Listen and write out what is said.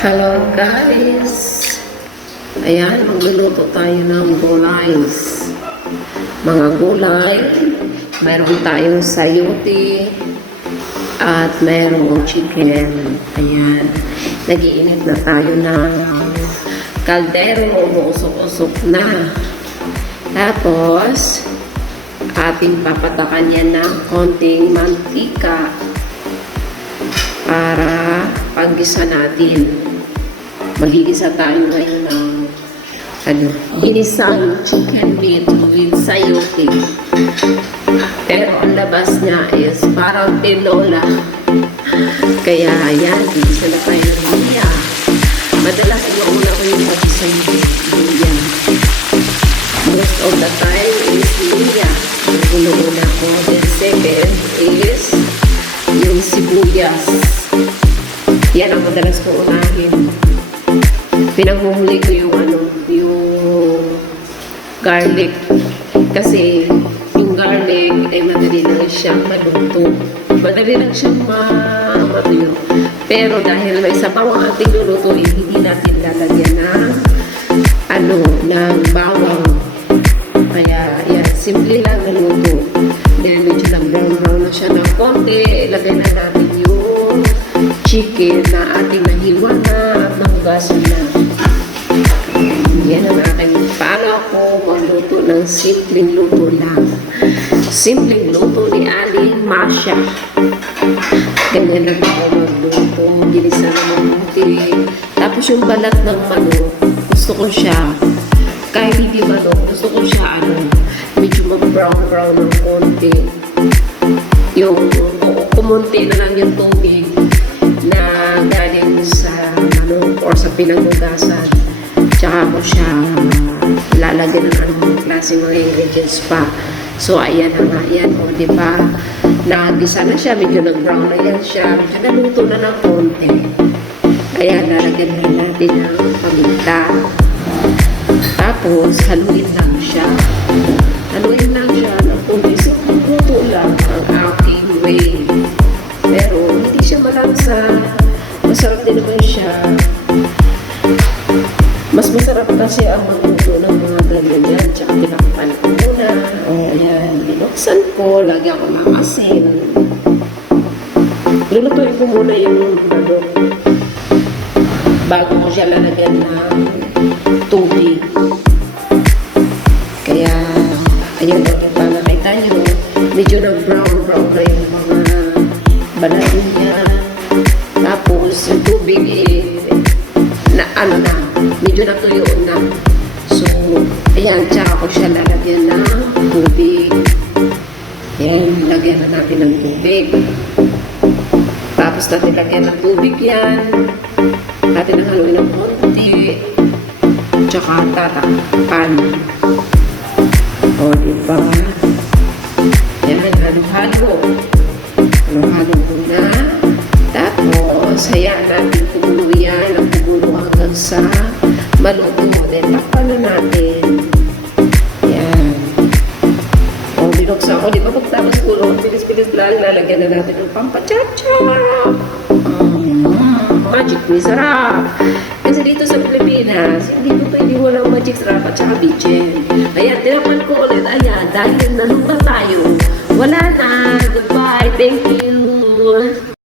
Hello guys! Ayan, magluluto tayo ng gulays. Mga gulay, meron tayong sayote at merong chicken. Ayan, nagiinit na tayo ng kaldero, umuusok-usok na. Tapos, ating papatakan yan ng konting mantika para paggisa natin. Magigisa tayo ngayon ng ano, ginisang chicken meat with sayote. Pero ang labas niya is parang tinola. Kaya yan, gigisa na tayo madalas ko unahin. Pinanghuli ko yung ano, yung garlic. Kasi yung garlic ay madali lang siyang maluto. Madali lang siyang ma matuyo. Pero dahil may sabaw ang ating lulutuin, hindi natin lalagyan ng ano, ng bawang. Kaya, yan, simple lang na luto. Then, medyo nag-brown-brown na siya ng konti. Ilagay na natin chicken na ating nahiwa na at nahugasan na. Yan ang aking paano ako magluto ng simpleng luto lang. Simpleng luto ni Ali Masha. Ganyan lang ako magluto. Ginisa na mabuti. Tapos yung balat ng manok, gusto ko siya kahit hindi manok, gusto ko siya ano, medyo mag-brown-brown ng konti. Yung kumunti na lang yung tubig pinanghugasan. Tsaka ko siya lalagyan ng anong klase mga ingredients pa. So, ayan na nga yan. O, di ba? Nagisa na siya. Medyo nag-brown na yan siya. Medyo naluto na ng konti. Kaya lalagyan na natin ng paminta. Tapos, haluin lang siya. Haluin lang siya ng konti. So, luto lang ang aking way. Pero, hindi siya malansa. Masarap din naman siya. Mas masarap kasi ang magluto ng mga ganyan yan. Tsaka tinakpan ko muna. Ayan. Binuksan ko. Lagyan ko ng asin. Lulutuin ko muna yung manok bago ko siya lalagyan ng tubig. Kaya, ayun lang yung panakita nyo. Medyo nag-brown-brown na yung mga balat niya. Tapos, yung tubig eh, na ano na, medyo natuyo na. So, ayan, tsaka ko siya lalagyan ng tubig. Ayan, lagyan na natin ng tubig. Tapos natin lagyan ng tubig yan. Natin ang haluin ng konti. Tsaka tatakpan. O, diba? Maluto. Then, takpan na natin. Yan. O, binuksan ko. Di ba pagtapos kulo, pilis-pilis lang, lalagyan na natin ng pampachacha. Mm, magic may sarap. Kasi dito sa Pilipinas, hindi po pwede walang magic sarap at saka bitchin. Ayan, tinapan ko ulit. Ayan, dahil nalupa tayo. Wala na. Goodbye. Thank you.